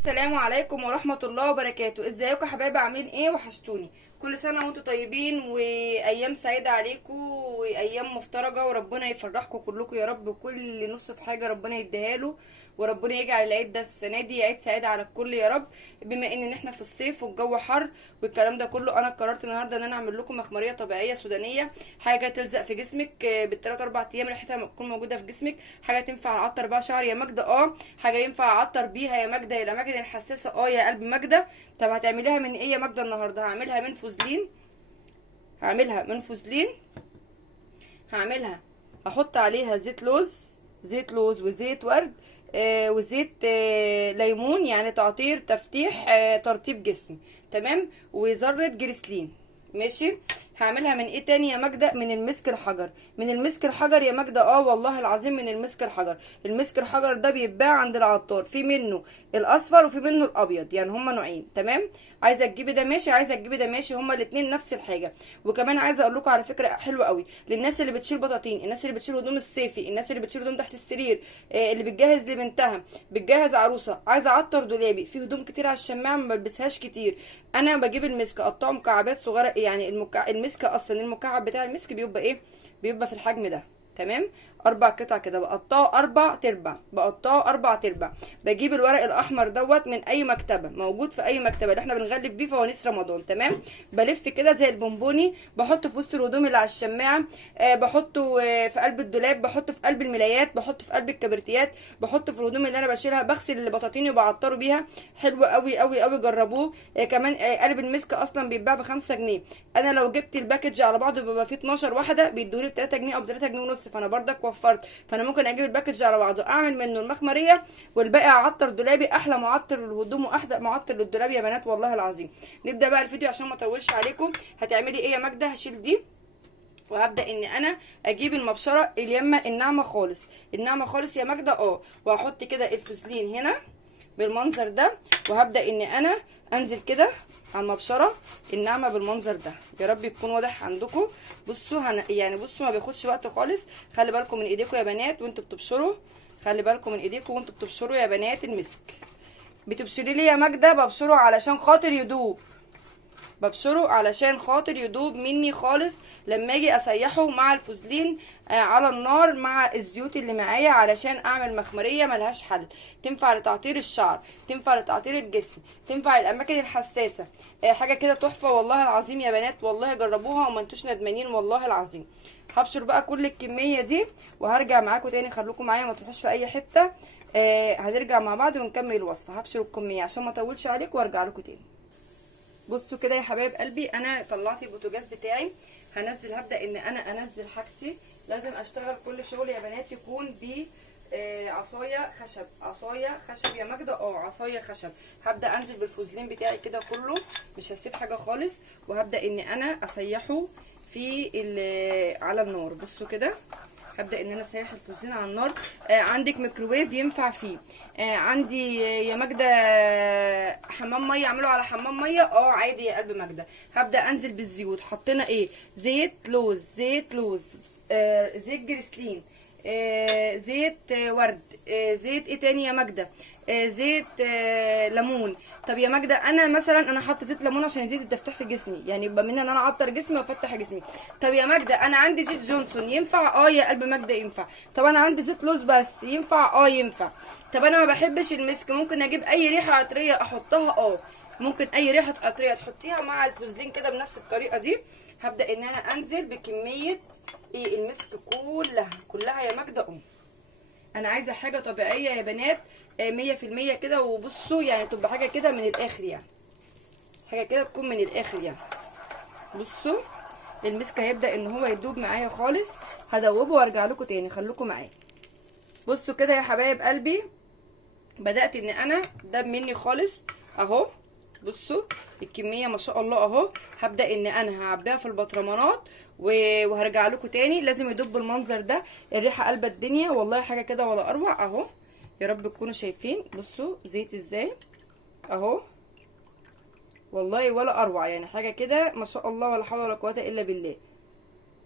السلام عليكم ورحمة الله وبركاته. ازيكم يا حبايبي؟ عاملين ايه؟ وحشتوني. كل سنة وانتم طيبين وايام سعيدة عليكم وايام مفترجة، وربنا يفرحكم كلكم يا رب. كل نص في حاجة ربنا يديها له، وربنا يجعل العيد ده السنة دي عيد سعيد على الكل يا رب. بما ان احنا في الصيف والجو حر والكلام ده كله، انا قررت النهارده ان انا اعمل لكم مخمرية طبيعية سودانية. حاجة تلزق في جسمك بالثلاث اربع ايام، ريحتها تكون موجودة في جسمك. حاجة تنفع اعطر بيها شعري يا ماجدة، حاجه ينفع اعطر بيها يا ماجده الاماكن الحساسه يا قلب ماجده. طب هتعمليها من ايه يا ماجده النهارده؟ هعملها من فوزلين. هعملها هحط عليها زيت لوز وزيت ورد، وزيت ليمون، يعني تعطير تفتيح ترطيب جسم. تمام. وذره جريسلين. ماشي. هعملها من ايه تاني يا ماجده؟ من المسك الحجر. من المسك الحجر يا ماجده، والله العظيم من المسك الحجر. المسك الحجر ده بيتباع عند العطار، في منه الاصفر وفي منه الابيض، يعني هما نوعين. تمام. عايزه تجيبي ده ماشي، عايزه تجيبي ده ماشي، هما الاتنين نفس الحاجه. وكمان عايزه اقول لكم على فكره حلوه قوي للناس اللي بتشيل بطاطين، الناس اللي بتشيل هدوم الصيفي، الناس اللي بتشيل هدوم تحت السرير، اللي بتجهز لبنتها، بتجهز عروسه، عايزه اعطر دولابي في هدوم كتير على الشماعه ما بلبسهاش كتير. انا بجيب المسك اقطعه مكعبات صغيره، يعني المسك اصلا المكعب بتاع المسك بيبقى ايه؟ بيبقى في الحجم ده. تمام. 4 قطع كده، بقطعه 4 تربع. بجيب الورق الاحمر دوت من اي مكتبه، موجود في اي مكتبه اللي احنا بنغلف بيه فوانيس رمضان. تمام. بلف كده زي البونبوني، بحطه في وسط الهدوم اللي على الشماعه، بحطه في قلب الدولاب، بحطه في قلب الملايات، بحطه في قلب الكبريتيات، بحطه في الهدوم اللي انا بشيلها، بغسل البطاطين وبعطره بيها. حلو قوي قوي قوي، جربوه. كمان قلب المسك اصلا بيتباع ب5 جنيه. انا لو جبت الباكج على بعضه بيبقى فيه 12 واحده، بيدوني ب3 جنيه او ب3 جنيه ونص، فانا برضك وفرت. فانا ممكن اجيب الباكج على بعضه، اعمل منه المخمريه، والباقي اعطر دولابي. احلى معطر للهدوم واحلى معطر للدولاب يا بنات، والله العظيم. نبدا بقى الفيديو عشان ما اطولش عليكم. هتعملي ايه يا ماجده؟ هشيل دي وهبدا ان انا اجيب المبشره اليمه الناعمه خالص يا ماجده، وهحط كده الفوزلين هنا بالمنظر ده، وهبدا ان انا انزل كده على المبشره الناعمه بالمنظر ده. يا رب يكون واضح عندكم. بصوا يعني بصوا، ما بياخدش وقت خالص. خلي بالكم من ايديكم يا بنات وانتوا بتبشروا، خلي بالكم من ايديكم وانتوا بتبشروا يا بنات. المسك بتبشري ليه يا ماجده؟ ببشره علشان خاطر يدوب، ببشره علشان خاطر يدوب مني خالص لما اجي اسيحه مع الفوزلين على النار مع الزيوت اللي معايا، علشان اعمل مخمريه ملهاش حل. تنفع لتعطير الشعر، تنفع لتعطير الجسم، تنفع الاماكن الحساسه. حاجه كده تحفه والله العظيم يا بنات، والله جربوها وما انتوش ندمانين والله العظيم. هبشر بقى كل الكميه دي وهرجع معاكم تاني، خليكم معايا ما تروحوش في اي حته. هنرجع مع بعض ونكمل الوصفه. هبشر الكميه عشان ما اطولش عليكم وارجع لكم تاني. بصوا كده يا حبايب قلبي، انا طلعت البوتاجاز بتاعي. هبدا ان انا انزل حاجتي. لازم اشتغل كل شغل يا بنات يكون ب عصايه خشب يا ماجده، عصايه خشب. هبدا انزل بالفوزلين بتاعي كده كله، مش هسيب حاجه خالص. وهبدا ان انا اسيحه على النار. بصوا كده، هبدا ان انا اسيح الفوزين على النار. عندك ميكروويف ينفع فيه. عندي يا ماجده حمام ميه، اعمله على حمام ميه عادي يا قلب ماجده. هبدا انزل بالزيوت. حطينا ايه؟ زيت لوز، زيت جريسلين، زيت ورد، زيت ايه تاني يا ماجده؟ زيت ليمون. طب يا ماجده انا مثلا انا حاطه زيت ليمون عشان يزيد التفتيح في جسمي، يعني يبقى من ان انا اعطر جسمي وافتح جسمي. طب يا ماجده انا عندي زيت جونسون، ينفع؟ يا قلب ماجده ينفع. طب انا عندي زيت لوز بس، ينفع؟ ينفع. طب انا ما بحبش المسك، ممكن اجيب اي ريحه عطريه احطها. ممكن اي ريحه عطريه تحطيها مع الفوزلين كده بنفس الطريقه دي. هبدا ان انا انزل بكميه المسك كلها يا ماجده. انا عايزه حاجه طبيعيه يا بنات، 100% كده. وبصوا يعني تبقى حاجه كده من الاخر، يعني حاجه كده تكون من الاخر يعني. بصوا المسك هيبدا ان هو يدوب معايا خالص. هدوبه وارجع لكم تاني، خليكم معايا. بصوا كده يا حبايب قلبي، بدات ان انا داب مني خالص اهو. بصوا الكميه ما شاء الله اهو. هبدا ان انا هعبيها في البطرمانات وهرجع لكم تاني. لازم يدوب بالمنظر ده، الريحه قلبه الدنيا والله، حاجه كده ولا اروع اهو. يا رب تكونوا شايفين. بصوا زيت ازاي اهو، والله ولا اروع، يعني حاجه كده ما شاء الله، ولا حول ولا قوه الا بالله.